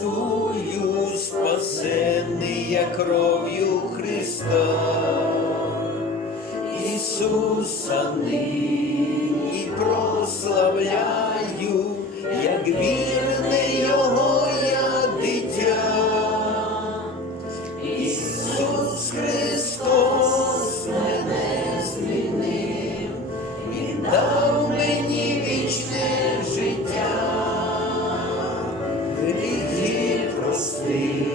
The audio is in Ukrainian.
торжествую, спасенний кровью Христа. Иисуса нині as trevas.